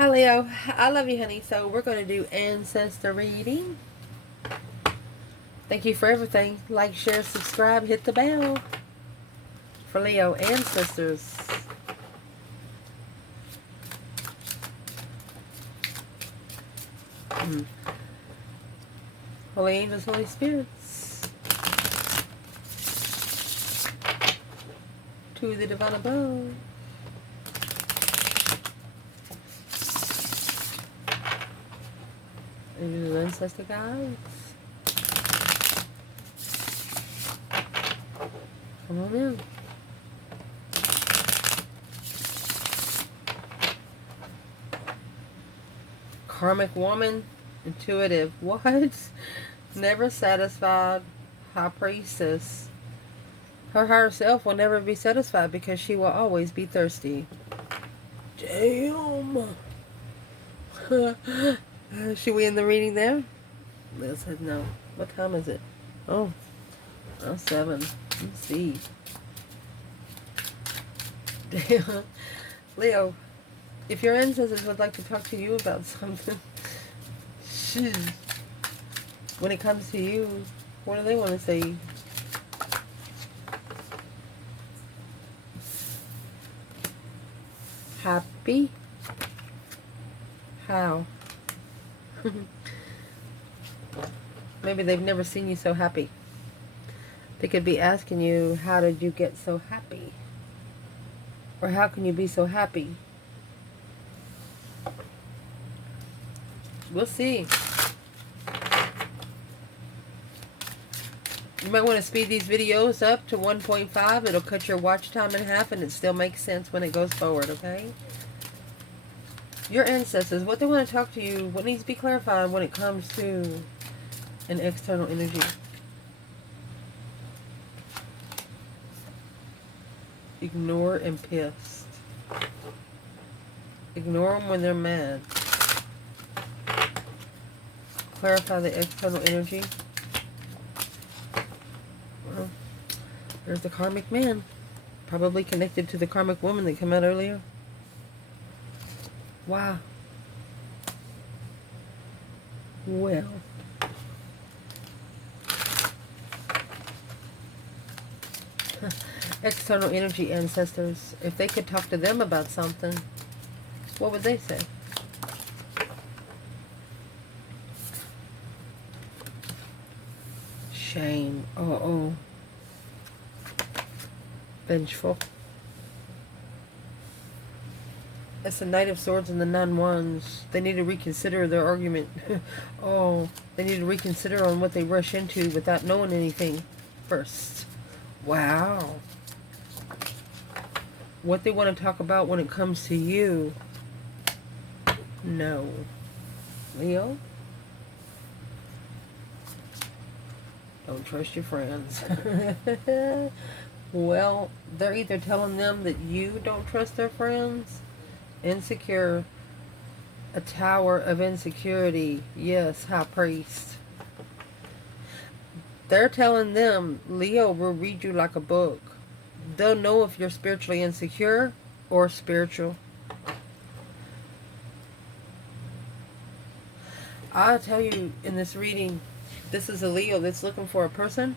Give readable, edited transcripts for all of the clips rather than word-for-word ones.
Hi Leo, I love you honey. So we're going to do ancestor reading. Thank you for everything. Like, share, subscribe, hit the bell. For Leo ancestors. Holy angels, Holy spirits. To the divine above. Angels, ancestor guides. Come on in. Karmic woman, intuitive. What? Never satisfied. High priestess. Her higher self will never be satisfied because she will always be thirsty. Damn. Should we end the reading there? Liz said no. What time is it? Oh, 7. Let's see. Damn. Leo, if your ancestors would like to talk to you about something, when it comes to you, what do they want to say? Happy? How? Maybe they've never seen you so happy. They could be asking you, how did you get so happy? Or how can you be so happy? We'll see. You might want to speed these videos up to 1.5. It'll cut your watch time in half and it still makes sense when it goes forward, okay? Your ancestors, what they want to talk to you, what needs to be clarified when it comes to an external energy. Ignore and pissed. Ignore them when they're mad. Clarify the external energy. Well, there's the karmic man. Probably connected to the karmic woman that came out earlier. Wow. Well. External energy ancestors. If they could talk to them about something, what would they say? Shame. Uh-oh. Vengeful. That's the Knight of Swords and the 9 Wands. They need to reconsider their argument. Oh, they need to reconsider on what they rush into without knowing anything first. Wow. What they want to talk about when it comes to you. No. Leo? Don't trust your friends. Well, they're either telling them that you don't trust their friends. Insecure. A tower of insecurity. Yes, high priest. They're telling them, Leo will read you like a book. They'll know if you're spiritually insecure or spiritual. I'll tell you in this reading, this is a Leo that's looking for a person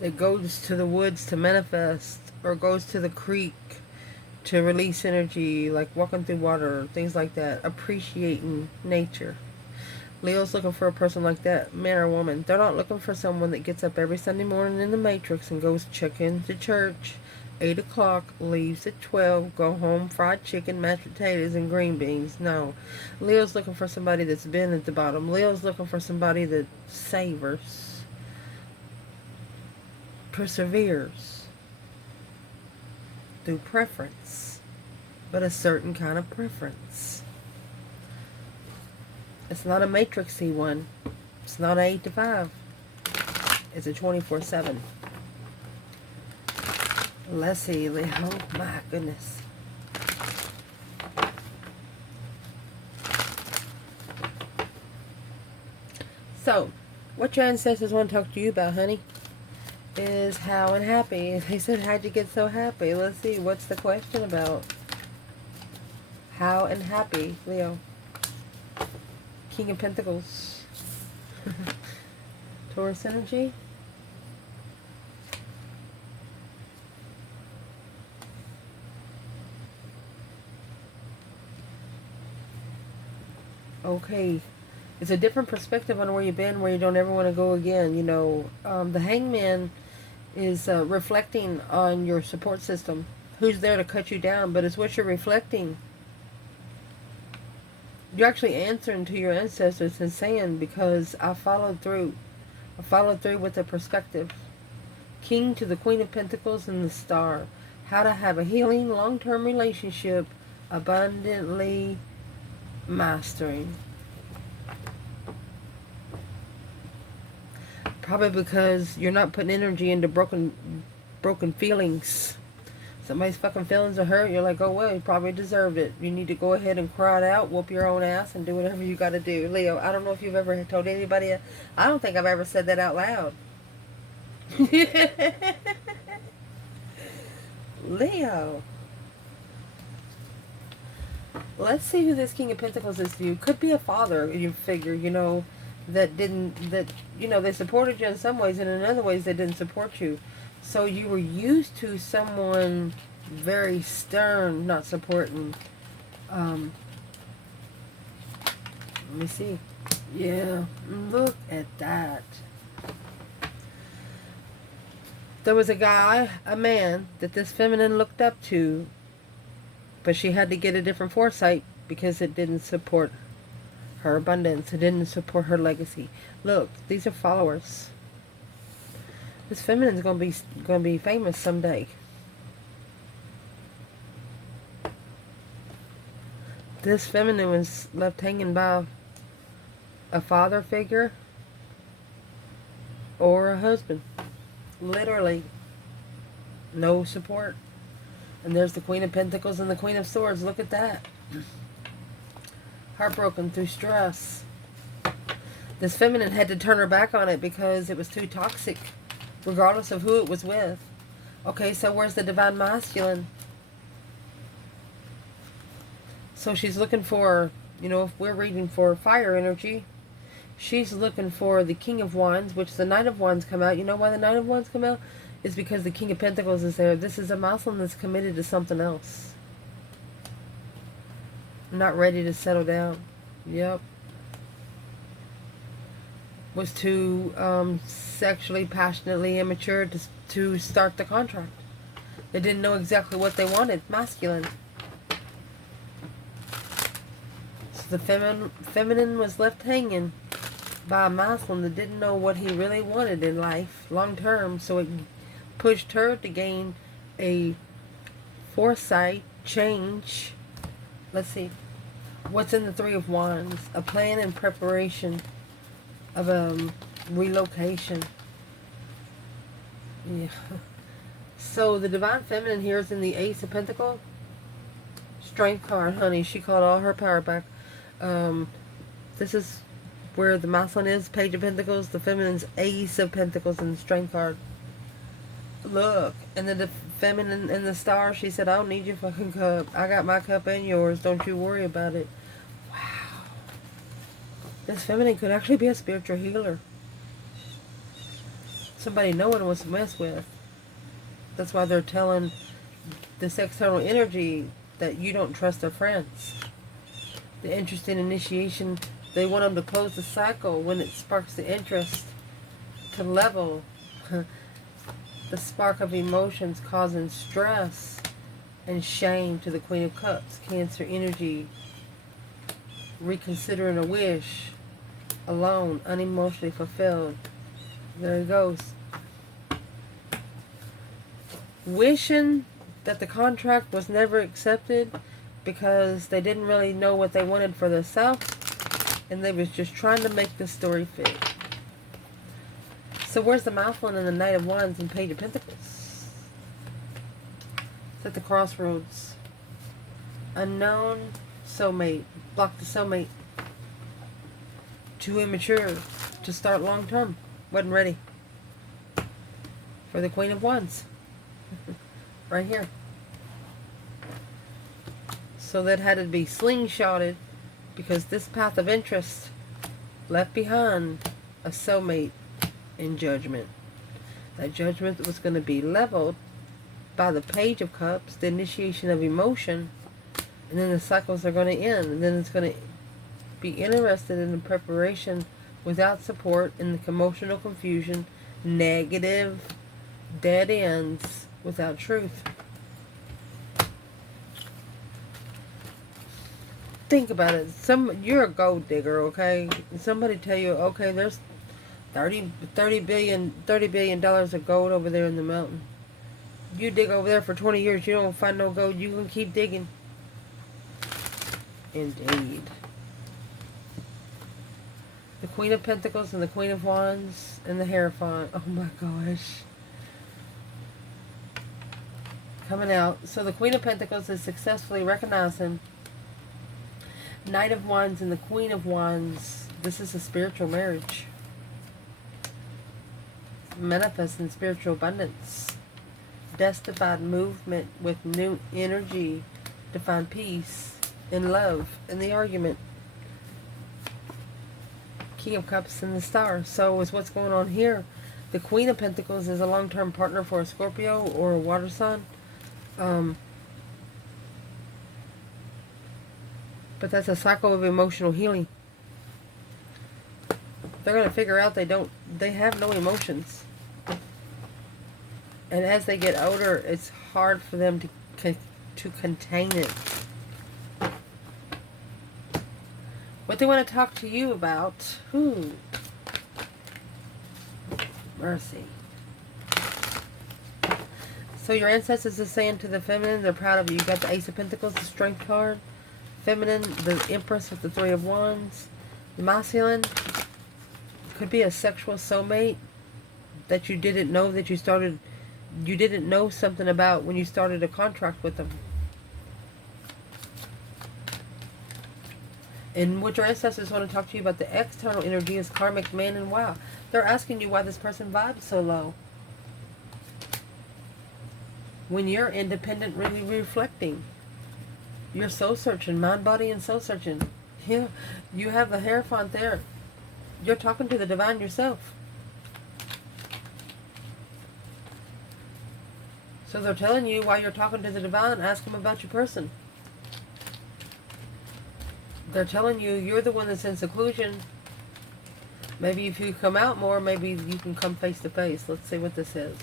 that goes to the woods to manifest or goes to the creek to release energy, like walking through water, things like that, appreciating nature. Leo's looking for a person like that, man or woman. They're not looking for someone that gets up every Sunday morning in the Matrix and goes check into church, 8 o'clock, leaves at 12, go home, fried chicken, mashed potatoes, and green beans. No. Leo's looking for somebody that's been at the bottom. Leo's looking for somebody that savors, perseveres through preference, but a certain kind of preference. It's not a matrixy one. It's not an 8 to 5. It's a 24/7. Let's see, Leo. Oh my goodness. So, what your ancestors want to talk to you about, honey, is how unhappy. They said, how'd you get so happy? Let's see, what's the question about? How and happy, Leo. King of Pentacles. Taurus energy. Okay. It's a different perspective on where you've been, where you don't ever want to go again. You know, the Hangman is reflecting on your support system. Who's there to cut you down, but it's what you're reflecting. You're actually answering to your ancestors and saying, because I followed through. I followed through with the perspective. King to the Queen of Pentacles and the Star. How to have a healing, long-term relationship, abundantly mastering. Probably because you're not putting energy into broken feelings. Somebody's fucking feelings are hurt. You're like, oh well, you probably deserved it. You need to go ahead and cry it out, whoop your own ass, and do whatever you got to do. Leo, I don't know if you've ever told anybody. I don't think I've ever said that out loud. Leo. Let's see who this King of Pentacles is to you. Could be a father, you figure, you know, they supported you in some ways, and in other ways they didn't support you. So you were used to someone very stern, not supporting. Let me see. Yeah, look at that. There was a man that this feminine looked up to, but she had to get a different foresight because it didn't support her abundance. It didn't support her legacy. Look, these are followers. This feminine's gonna be famous someday. This feminine was left hanging by a father figure or a husband. Literally, no support. And there's the Queen of Pentacles and the Queen of Swords. Look at that. Heartbroken through stress. This feminine had to turn her back on it because it was too toxic, regardless of who it was with. Okay, so where's the Divine Masculine? So she's looking for, you know, if we're reading for fire energy, she's looking for the King of Wands, which the Knight of Wands come out. You know why the Knight of Wands come out? Is because the King of Pentacles is there. This is a Muslim that's committed to something else. Not ready to settle down. Yep. Was too sexually, passionately immature to start the contract. They didn't know exactly what they wanted. Masculine. So the feminine was left hanging by a Muslim that didn't know what he really wanted in life long term. So it pushed her to gain a foresight, change. Let's see. What's in the Three of Wands? A plan and preparation of relocation. Yeah. So the Divine Feminine here is in the Ace of Pentacles. Strength card, honey. She called all her power back. This is where the masculine is. Page of Pentacles. The feminine's Ace of Pentacles and the Strength card. Look. And then the feminine in the Star, she said, I don't need your fucking cup. I got my cup and yours. Don't you worry about it. Wow. This feminine could actually be a spiritual healer. Somebody no one wants to mess with. That's why they're telling this external energy that you don't trust their friends. The interest in initiation, they want them to close the cycle when it sparks the interest to level. The spark of emotions causing stress and shame to the Queen of Cups. Cancer energy. Reconsidering a wish. Alone, unemotionally fulfilled. There he goes. Wishing that the contract was never accepted because they didn't really know what they wanted for themselves, and they was just trying to make the story fit. So where's the Masculine and the Knight of Wands and Page of Pentacles? It's at the crossroads. Unknown soulmate. Block the soulmate. Too immature to start long term. Wasn't ready. For the Queen of Wands. Right here. So that had to be slingshotted, because this path of interest left behind a soulmate in judgment. That judgment was going to be leveled by the Page of Cups, the initiation of emotion, and then the cycles are going to end, and then it's going to be interested in the preparation without support, in the emotional confusion, negative, dead ends without truth. Think about it. You're a gold digger, okay? Somebody tell you, okay, there's $30 billion of gold over there in the mountain. You dig over there for 20 years, you don't find no gold, you can keep digging. Indeed. The Queen of Pentacles and the Queen of Wands and the Hierophant. Oh my gosh. Coming out. So the Queen of Pentacles is successfully recognizing Knight of Wands and the Queen of Wands. This is a spiritual marriage. Manifesting spiritual abundance. Justified movement with new energy to find peace and love in the argument. King of Cups and the Star. So is what's going on here. The Queen of Pentacles is a long-term partner for a Scorpio or a water sign. But that's a cycle of emotional healing. They're going to figure out they have no emotions. And as they get older, it's hard for them to contain it. What they want to talk to you about. Mercy. So your ancestors are saying to the feminine, they're proud of you. You got the Ace of Pentacles, the Strength card. Feminine, the Empress with the Three of Wands. The masculine could be a sexual soulmate that you didn't know that you didn't know something about when you started a contract with them. And what your ancestors want to talk to you about, the external energy, is karmic man and wow. They're asking you why this person vibes so low. When you're independent, really reflecting. You're soul searching, mind, body, and soul searching. Yeah, you have the Hierophant there. You're talking to the divine yourself. So they're telling you while you're talking to the divine, ask them about your person. They're telling you you're the one that's in seclusion. Maybe if you come out more, maybe you can come face to face. Let's see what this is.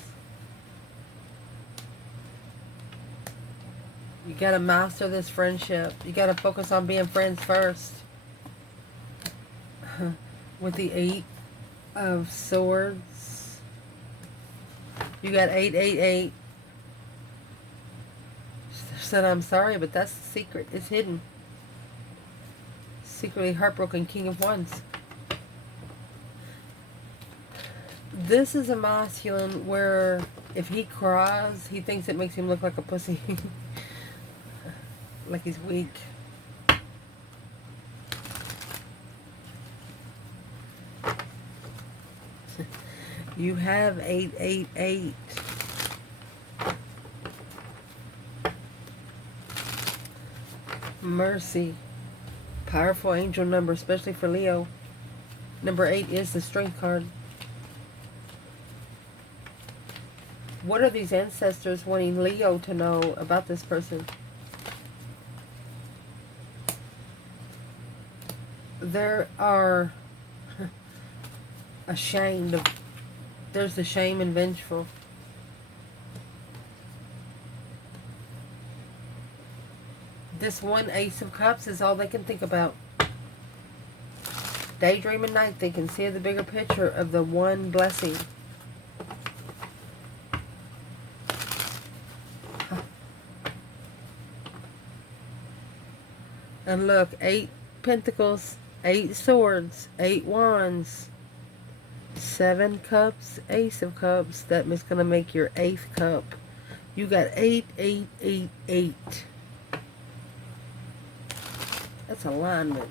You got to master this friendship. You got to focus on being friends first. With the 8 of Swords. You got 888. Said, I'm sorry, but that's the secret. It's hidden. Secretly heartbroken King of Wands. This is a masculine where if he cries, he thinks it makes him look like a pussy. Like he's weak. You have 888. Mercy. Powerful angel number, especially for Leo. Number 8 is the Strength card. What are these ancestors wanting Leo to know about this person? There are ashamed of, there's the shame and vengeful. This one Ace of Cups is all they can think about. Daydream at night, they can see the bigger picture of the one blessing. And look, 8 Pentacles, 8 Swords, 8 Wands, 7 Cups, Ace of Cups. That is going to make your 8th cup. You got 8, 8, 8, 8. That's alignment.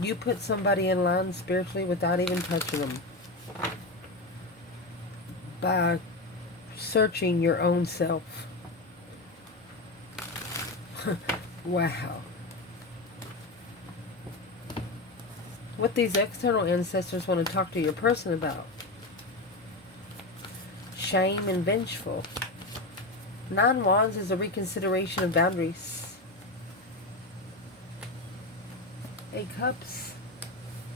You put somebody in line spiritually without even touching them. By searching your own self. Wow. What these external ancestors want to talk to your person about. Shame and vengeful. 9 Wands is a reconsideration of boundaries. 8 Cups.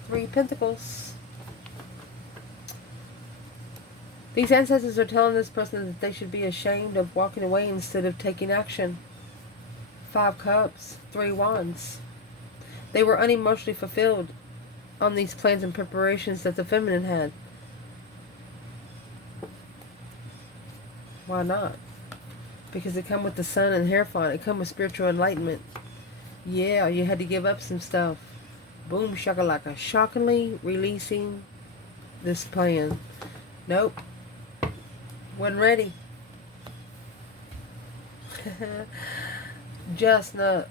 3 Pentacles. These ancestors are telling this person that they should be ashamed of walking away instead of taking action. 5 Cups. 3 Wands. They were unemotionally fulfilled on these plans and preparations that the feminine had. Why not? Because it come with the sun and Hierophant. It come with spiritual enlightenment. Yeah, you had to give up some stuff. Boom shakalaka. Shockingly releasing this plan. Nope. Wasn't ready. Just not,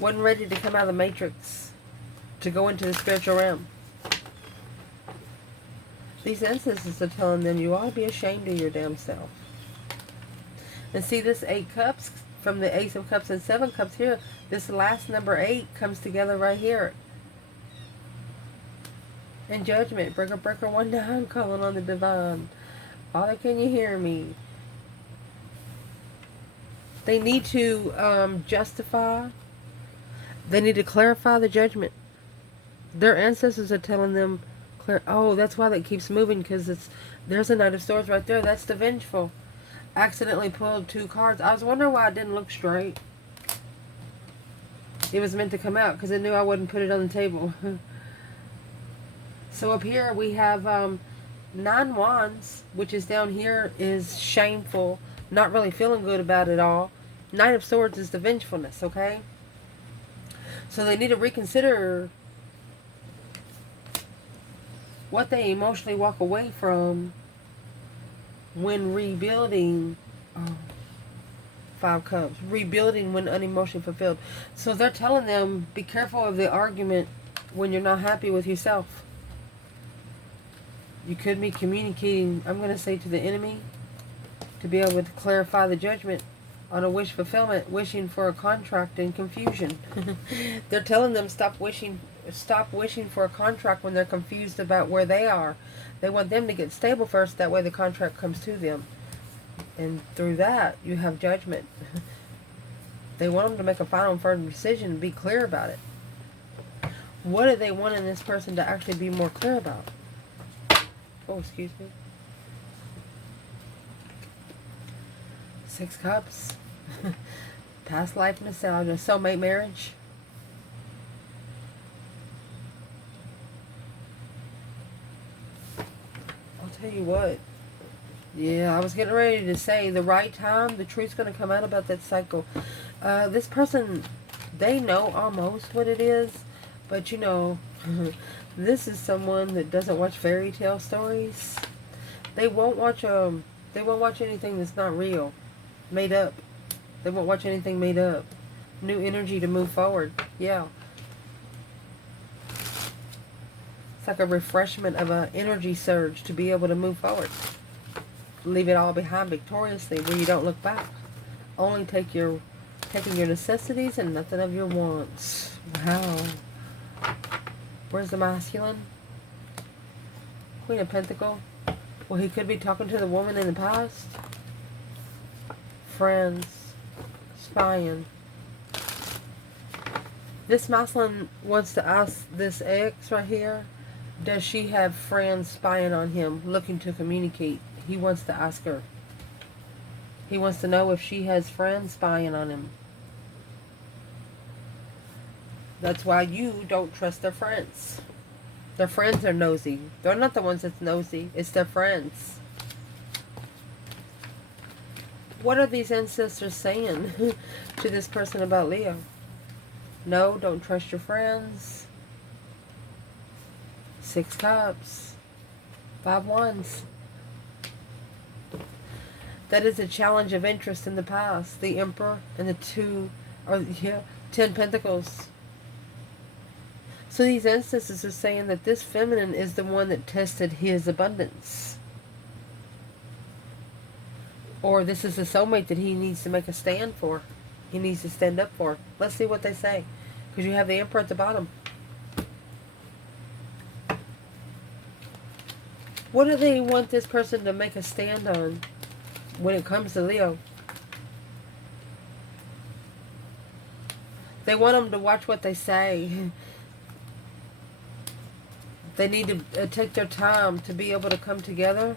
wasn't ready to come out of the matrix. To go into the spiritual realm. These ancestors are telling them you ought to be ashamed of your damn self. And see this 8 Cups from the Ace of Cups and 7 Cups here. This last number 8 comes together right here. In judgment. Breaker, breaker, 1-9. Calling on the divine. Father, can you hear me? They need to justify. They need to clarify the judgment. Their ancestors are telling them, oh, that's why that keeps moving, because there's a Knight of Swords right there. That's the vengeful. Accidentally pulled 2 cards. I was wondering why it didn't look straight. It was meant to come out because it knew I wouldn't put it on the table. So up here we have 9 Wands, which is down here, is shameful, not really feeling good about it all. Knight of Swords is the vengefulness, okay? So they need to reconsider what they emotionally walk away from when rebuilding. 5 Cups. Rebuilding when unemotionally fulfilled. So they're telling them, be careful of the argument when you're not happy with yourself. You could be communicating, I'm going to say, to the enemy, to be able to clarify the judgment on a wish fulfillment, wishing for a contract and confusion. They're telling them stop wishing for a contract when they're confused about where they are. They want them to get stable first, that way the contract comes to them. And through that, you have judgment. They want them to make a final and firm decision and be clear about it. What do they want in this person to actually be more clear about? Oh, excuse me. 6 Cups. Past life nostalgia. Soulmate marriage. I'll tell you what. Yeah, I was getting ready to say the right time, the truth's going to come out about that cycle. This person, they know almost what it is, but you know, this is someone that doesn't watch fairy tale stories. They won't watch anything that's not real, made up. They won't watch anything made up. New energy to move forward. Yeah. It's like a refreshment of an energy surge to be able to move forward. Leave it all behind victoriously where you don't look back. Only taking your necessities and nothing of your wants. Wow. Where's the masculine? Queen of Pentacles. Well, he could be talking to the woman in the past. Friends. Spying. This masculine wants to ask this ex right here, does she have friends spying on him, looking to communicate? He wants to ask her. He wants to know if she has friends spying on him. That's why you don't trust their friends. Their friends are nosy. They're not the ones that's nosy. It's their friends. What are these ancestors saying to this person about Leo? No, don't trust your friends. 6 Cups. 5 Wands. That is a challenge of interest in the past. The Emperor and the 10 Pentacles. So these ancestors are saying that this feminine is the one that tested his abundance. Or this is the soulmate that he needs to make a stand for. He needs to stand up for. Let's see what they say. Because you have the Emperor at the bottom. What do they want this person to make a stand on when it comes to Leo? They want them to watch what they say. They need to take their time to be able to come together.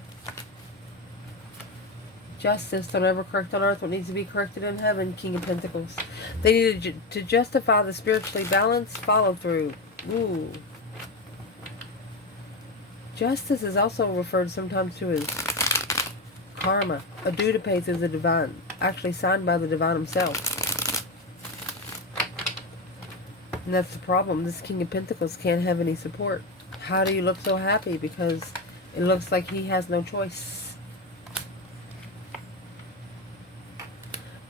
Justice, don't ever correct on earth what needs to be corrected in heaven, King of Pentacles. They need to justify the spiritually balanced follow through. Ooh. Justice is also referred sometimes to as karma, a due to pay through the divine, actually signed by the divine himself. And that's the problem. This King of Pentacles can't have any support. How do you look so happy? Because it looks like he has no choice.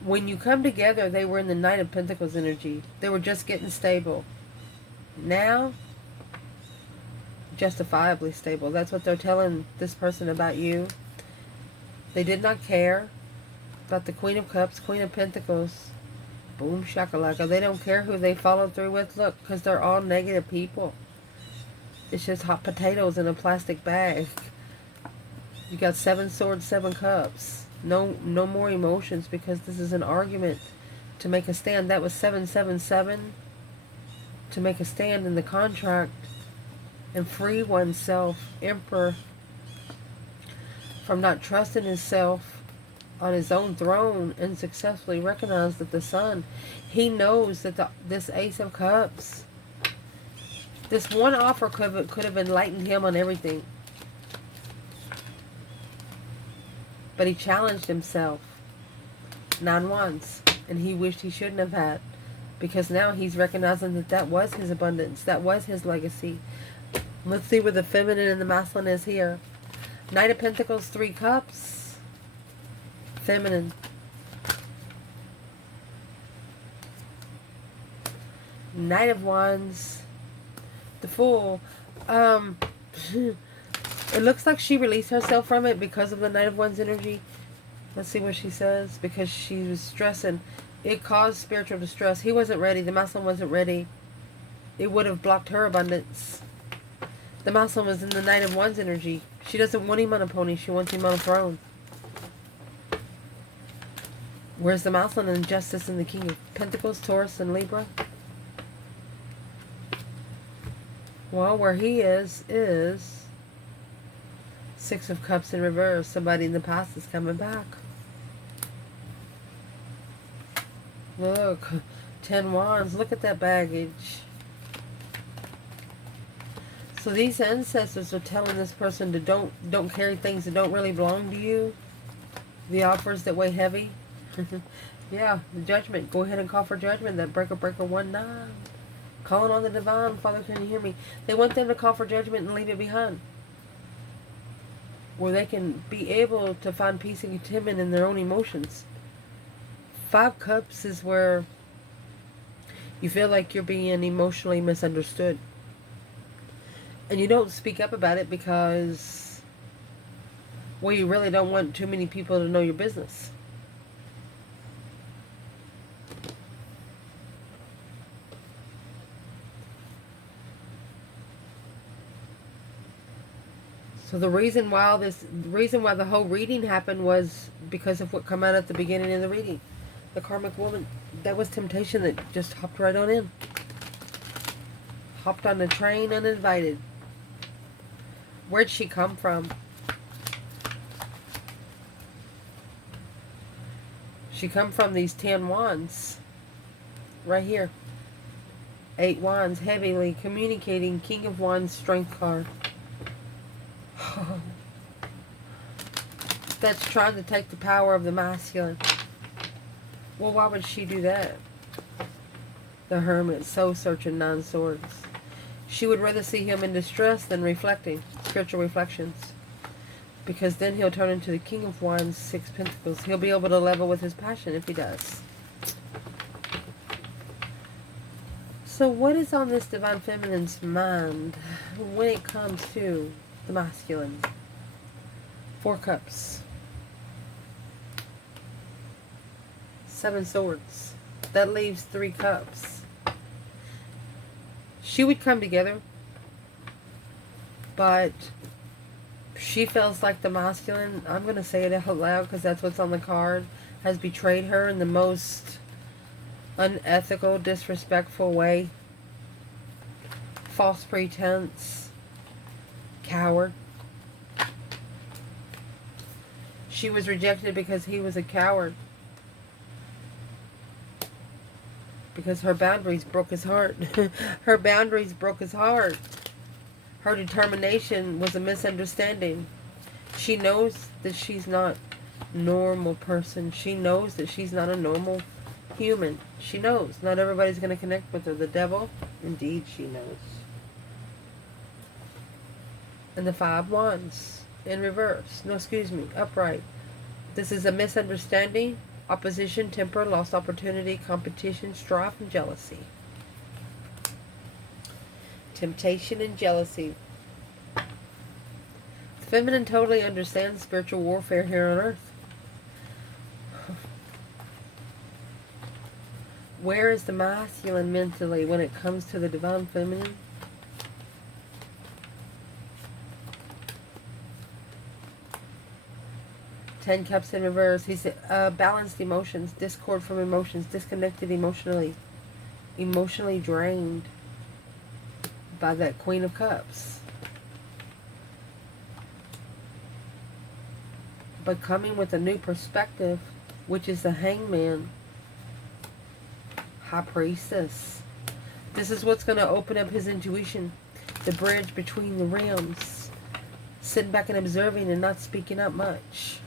When you come together, they were in the Knight of Pentacles energy. They were just getting stable. Now, justifiably stable. That's what they're telling this person about you. They did not care about the Queen of Cups, Queen of Pentacles. Boom shakalaka. They don't care who they follow through with. Look, because they're all negative people. It's just hot potatoes in a plastic bag. You got 7 swords, 7 cups. No more emotions, because this is an argument to make a stand. That was 777 to make a stand in the contract and free oneself, Emperor, from not trusting himself on his own throne, and successfully recognize that the Sun, he knows that this Ace of Cups, this one offer could have enlightened him on everything. But he challenged himself. 9 Wands. And he wished he shouldn't have had. Because now he's recognizing that that was his abundance. That was his legacy. Let's see where the feminine and the masculine is here. Knight of Pentacles, 3 cups. Feminine. Knight of Wands. The Fool. It looks like she released herself from it because of the Knight of Wands energy. Let's see what she says. Because she was stressing. It caused spiritual distress. He wasn't ready. The masculine wasn't ready. It would have blocked her abundance. The masculine was in the Knight of Wands energy. She doesn't want him on a pony. She wants him on a throne. Where's the masculine and Justice and the King of Pentacles, Taurus, and Libra? Well, where he is 6 of Cups in reverse. Somebody in the past is coming back. Look, 10 Wands. Look at that baggage. So these ancestors are telling this person to don't carry things that don't really belong to you. The offers that weigh heavy. Yeah, the judgment. Go ahead and call for judgment. That breaker 19. Calling on the divine. Father, can you hear me? They want them to call for judgment and leave it behind. Where they can be able to find peace and contentment in their own emotions. 5 Cups is where you feel like you're being emotionally misunderstood. And you don't speak up about it because, well, you really don't want too many people to know your business. So the reason why the whole reading happened was because of what came out at the beginning of the reading. The karmic woman, that was temptation that just hopped right on in. Hopped on the train uninvited. Where'd she come from? She come from these 10 Wands. Right here. 8 Wands, heavily communicating, King of Wands, Strength card. That's trying to take the power of the masculine. Well, why would she do that? The Hermit, soul searching, 9 swords. She would rather see him in distress than reflecting, spiritual reflections. Because then he'll turn into the King of Wands, 6 pentacles. He'll be able to level with his passion if he does. So what is on this divine feminine's mind when it comes to the masculine? 4 cups. 7 swords. That leaves 3 cups. she would come together, but she feels like the masculine, I'm going to say it out loud because that's what's on the card, has betrayed her in the most unethical, disrespectful way. False pretense. Coward. She was rejected because he was a coward. Because her boundaries broke his heart. Her boundaries broke his heart. Her determination was a misunderstanding. She knows that she's not a normal person. She knows that she's not a normal human. She knows. Not everybody's going to connect with her. The devil, indeed, she knows. And the 5 wands in reverse. No, excuse me, upright. This is a misunderstanding, opposition, temper, lost opportunity, competition, strife, and jealousy. Temptation and jealousy. The feminine totally understands spiritual warfare here on earth. Where is the masculine mentally when it comes to the divine feminine? Ten Cups in reverse. He said, balanced emotions, discord from emotions, disconnected emotionally, emotionally drained by that Queen of Cups. But coming with a new perspective, which is the Hangman, High Priestess. This is what's going to open up his intuition, the bridge between the realms, sitting back and observing and not speaking up much.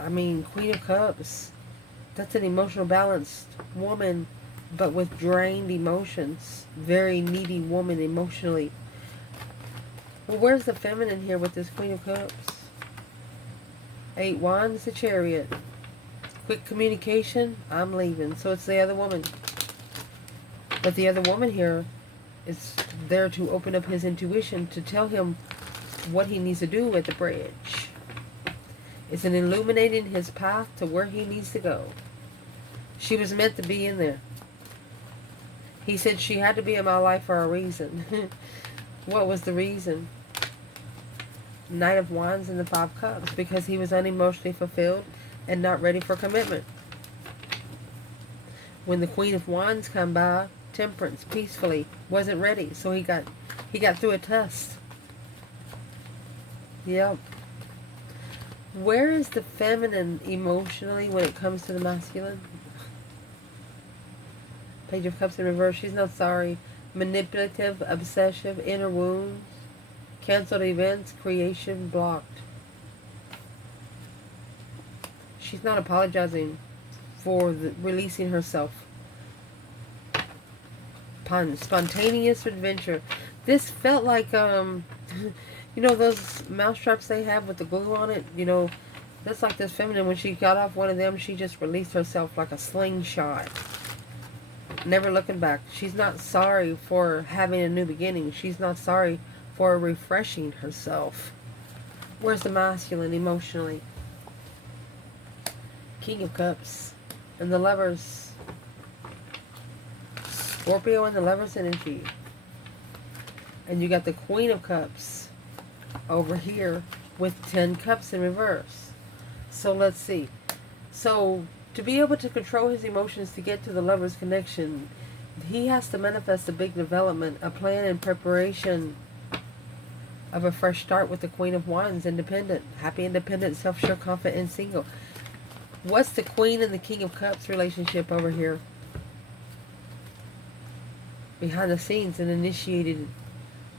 I mean, Queen of Cups, that's an emotional balanced woman, but with drained emotions. Very needy woman emotionally. Well, where's the feminine here with this Queen of Cups? 8 Wands, the Chariot. Quick communication, I'm leaving. So it's the other woman. But the other woman here is there to open up his intuition, to tell him what he needs to do at the bridge. It's an illuminating his path to where he needs to go. She was meant to be in there. He said she had to be in my life for a reason. What was the reason? Knight of Wands and the 5 Cups. Because he was unemotionally fulfilled and not ready for commitment. When the Queen of Wands come by, temperance, peacefully, wasn't ready. So he got through a test. Yep. Where is the feminine emotionally when it comes to the masculine? Page of Cups in reverse. She's not sorry. Manipulative, obsessive, inner wounds, canceled events, creation blocked. She's not apologizing for releasing herself. Spontaneous adventure. This felt like you know those mouse traps they have with the glue on it? You know, that's like this feminine. When she got off one of them, she just released herself like a slingshot. Never looking back. She's not sorry for having a new beginning. She's not sorry for refreshing herself. Where's the masculine emotionally? King of Cups. And the Lovers. Scorpio and the Lovers energy. And you got the Queen of Cups over here with 10 Cups in reverse. So let's see. So to be able to control his emotions to get to the Lover's connection, he has to manifest a big development, a plan and preparation of a fresh start with the Queen of Wands, independent, happy, independent, self-sure, confident, and single. What's the Queen and the King of Cups relationship over here? Behind the scenes and initiated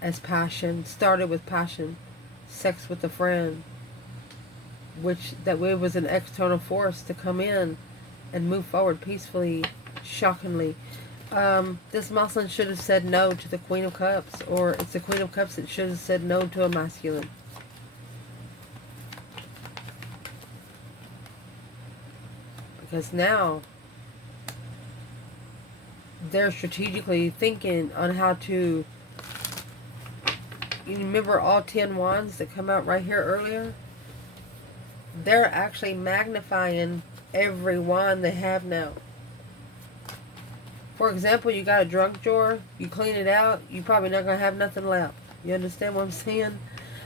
as passion, started with passion, sex with a friend, which that way was an external force to come in and move forward peacefully, shockingly. This masculine should have said no to the Queen of Cups, or it's the Queen of Cups that should have said no to a masculine. Because now they're strategically thinking on how to, you remember all 10 wands that come out right here earlier? They're actually magnifying every wand they have now For example, you got a junk drawer, you clean it out, you're probably not going to have nothing left. You understand what I'm saying?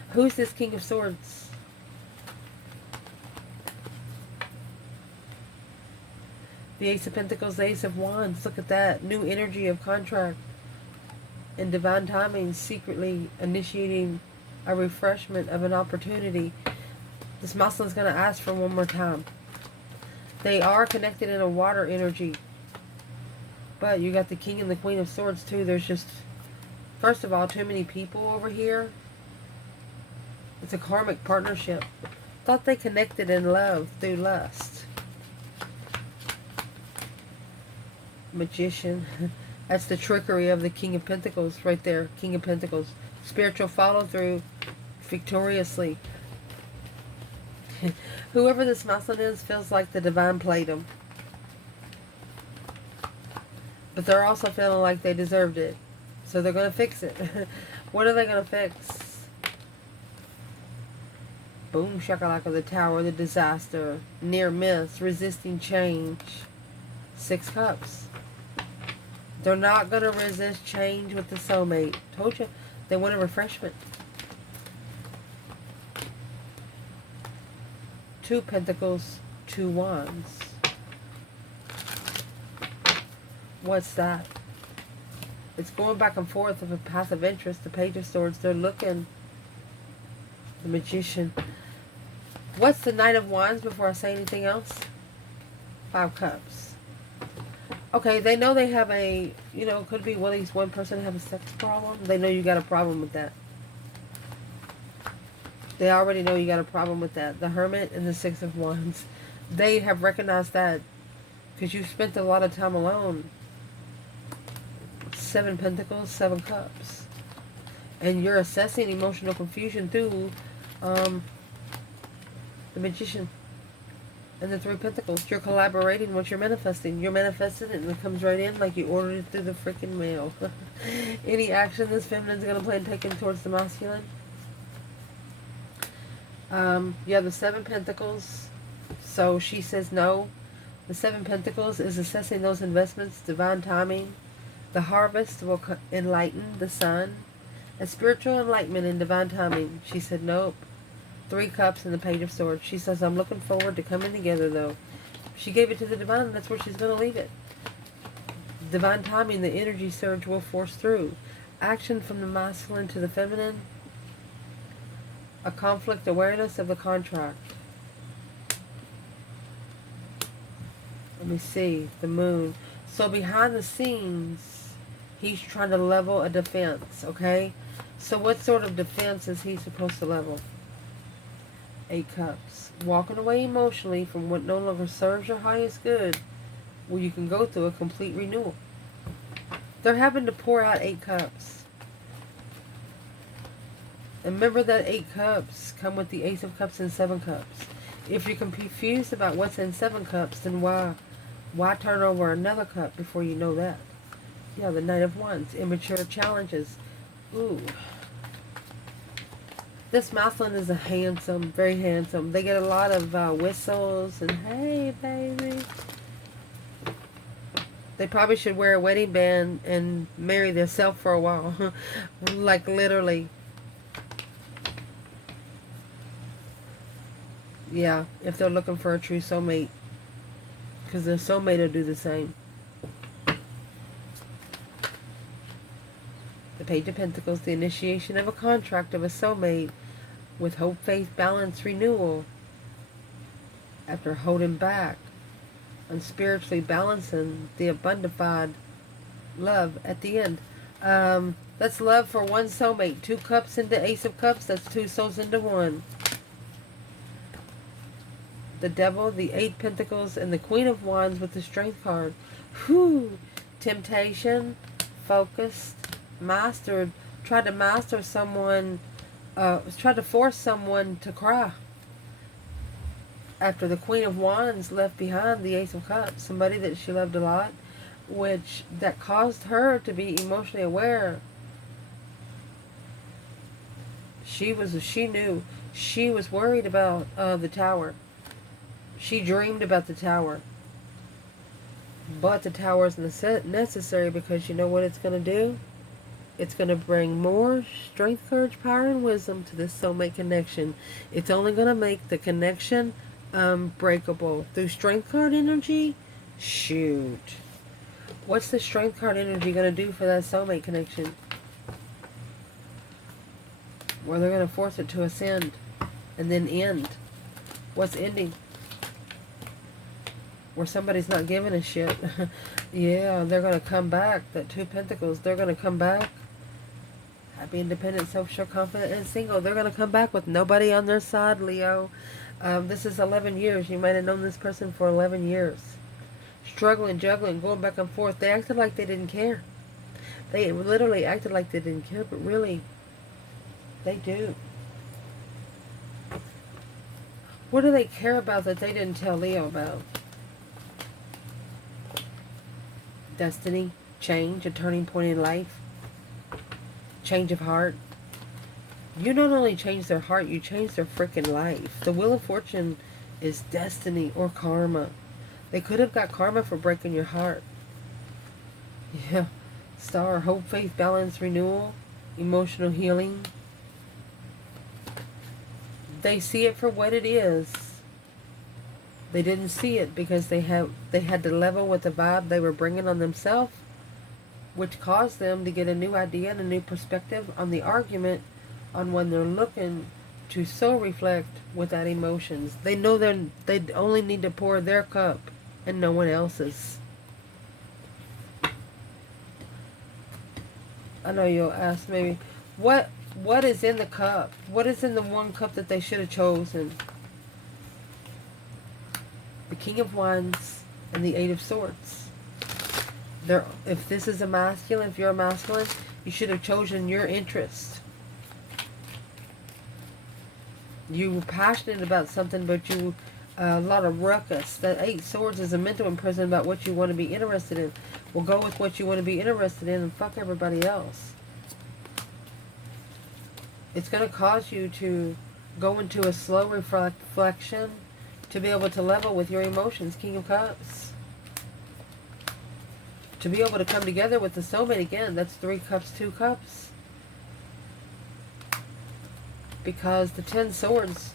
Who's this King of Swords? The Ace of Pentacles, the Ace of Wands. Look at that. New energy of contract and divine timing, secretly initiating a refreshment of an opportunity. This masculine is going to ask for one more time. They are connected in a water energy. But you got the King and the Queen of Swords too. There's just, first of all, too many people over here. It's a karmic partnership. Thought they connected in love through lust. Magician. That's the trickery of the King of Pentacles right there. King of Pentacles. Spiritual follow through victoriously. Whoever this masculine is feels like the divine played them. But they're also feeling like they deserved it. So they're going to fix it. What are they going to fix? Boom, shakalaka, the Tower, the disaster, near miss, resisting change. 6 Cups. They're not going to resist change with the soulmate. Told you, they want a refreshment. 2 Pentacles, 2 Wands. What's that? It's going back and forth of a path of interest. The Page of Swords, they're looking. The Magician. What's the Knight of Wands before I say anything else? 5 Cups. Okay, they know they have a, you know, could be at least one person have a sex problem. They know you got a problem with that. They already know you got a problem with that. The Hermit and the 6 of Wands. They have recognized that because you spent a lot of time alone. 7 Pentacles, 7 Cups. And you're assessing emotional confusion through the Magician and the 3 Pentacles. You're collaborating what you're manifesting. You're manifesting it and it comes right in like you ordered it through the freaking mail. Any action this feminine's going to plan taken towards the masculine? You have the 7 Pentacles. So she says no. The 7 Pentacles is assessing those investments, divine timing. The harvest will enlighten the sun. A spiritual enlightenment and divine timing. She said nope. 3 Cups and the Page of Swords. She says, I'm looking forward to coming together though. She gave it to the divine, that's where she's going to leave it. Divine timing, the energy surge will force through. Action from the masculine to the feminine. A conflict awareness of the contract. Let me see. The Moon. So behind the scenes, he's trying to level a defense, okay? So what sort of defense is he supposed to level? 8 Cups. Walking away emotionally from what no longer serves your highest good, where you can go through a complete renewal. They're having to pour out 8 Cups. And remember that 8 Cups come with the Ace of Cups and 7 Cups. If you're confused about what's in 7 Cups, then why turn over another cup before you know that? Yeah, the Knight of Wands. Immature challenges. Ooh. This masculine is a handsome, very handsome. They get a lot of whistles and hey, baby. They probably should wear a wedding band and marry themselves for a while. Like literally. Yeah, if they're looking for a true soulmate. Because their soulmate will do the same. The Page of Pentacles, the initiation of a contract of a soulmate with hope, faith, balance, renewal. After holding back and spiritually balancing the abundified love at the end. That's love for one soulmate. 2 Cups into Ace of Cups. That's 2 souls into 1. The Devil, the 8 Pentacles, and the Queen of Wands with the Strength card. Whew. Temptation, focused, mastered. Tried to master someone, tried to force someone to cry. After the Queen of Wands left behind the Ace of Cups, somebody that she loved a lot, which that caused her to be emotionally aware. She knew. She was worried about the Tower. She dreamed about the Tower. But the tower is necessary because you know what it's going to do? It's going to bring more strength, courage, power, and wisdom to this soulmate connection. It's only going to make the connection unbreakable. Through strength card energy, shoot. What's the strength card energy going to do for that soulmate connection? Well, they're going to force it to ascend and then end. What's ending? Where somebody's not giving a shit. Yeah, they're going to come back. That Two of Pentacles, they're going to come back. Happy, independent, self-sure, confident, and single. They're going to come back with nobody on their side, Leo. This is 11 years. You might have known this person for 11 years. Struggling, juggling, going back and forth. They acted like they didn't care. They literally acted like they didn't care, but really, they do. What do they care about that they didn't tell Leo about? Destiny, change, a turning point in life, change of heart. You not only change their heart, you change their freaking life. The Wheel of Fortune is destiny or karma. They could have got karma for breaking your heart. Yeah. Star, hope, faith, balance, renewal, emotional healing. They see it for what it is. They didn't see it because they had to level with the vibe they were bringing on themselves, which caused them to get a new idea and a new perspective on the argument on when they're looking to soul reflect without emotions. They know they only need to pour their cup and no one else's. I know you'll ask maybe, what is in the cup? What is in the one cup that they should have chosen? The King of Wands and the Eight of Swords. If this is a masculine, if you're a masculine, you should have chosen your interest. You were passionate about something, but you a lot of ruckus. That Eight Swords is a mental imprison about what you want to be interested in. Well, go with what you want to be interested in and fuck everybody else. It's going to cause you to go into a slow reflection to be able to level with your emotions. King of Cups. To be able to come together with the soulmate again. That's 3 cups, 2 cups. Because the 10 swords,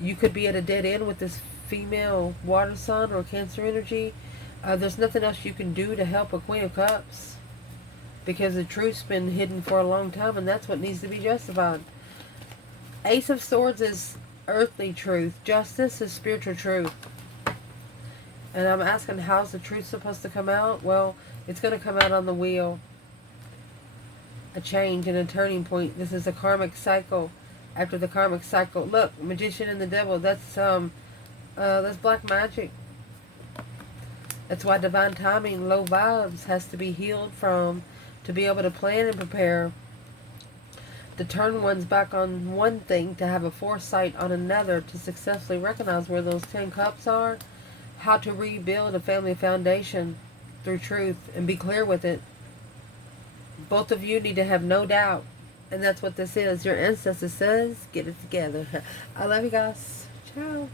you could be at a dead end with this female water sign or Cancer energy. There's nothing else you can do to help a Queen of Cups. Because the truth's been hidden for a long time, and that's what needs to be justified. Ace of Swords is earthly truth. Justice is spiritual truth. And I'm asking, how's the truth supposed to come out? Well, it's going to come out on the wheel. A change and a turning point. This is a karmic cycle. After the karmic cycle, look, Magician and the Devil. That's black magic. That's why divine timing, low vibes, has to be healed from, to be able to plan and prepare, to turn one's back on one thing, to have a foresight on another, to successfully recognize where those 10 cups are, how to rebuild a family foundation through truth and be clear with it. Both of you need to have no doubt. And that's what this is. Your ancestor says, get it together. I love you guys. Ciao.